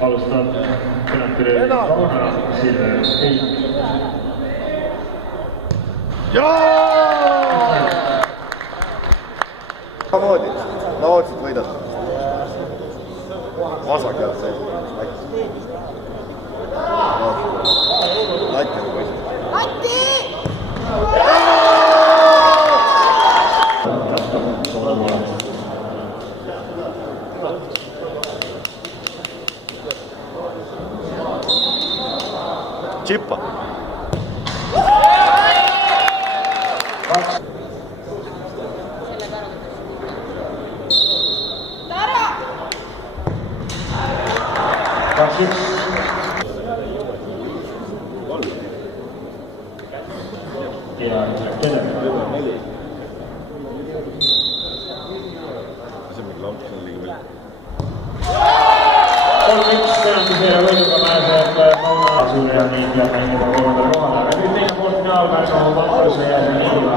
Alustab peatreeneri Raunar Silver Keit. Samamoodi, laotsid võidad. Vasak jääb see. Latti on poisid. Latti! Chippa. Ja kelle? See mingi laud, see on liiga veel. 3-1 penaltiseere võiduga pääseb Mauna Suure ja neid peab mängima kolmandale kohale, aga nüüd teine poolfinaal Pärnu Pampaluse ja Niiduga.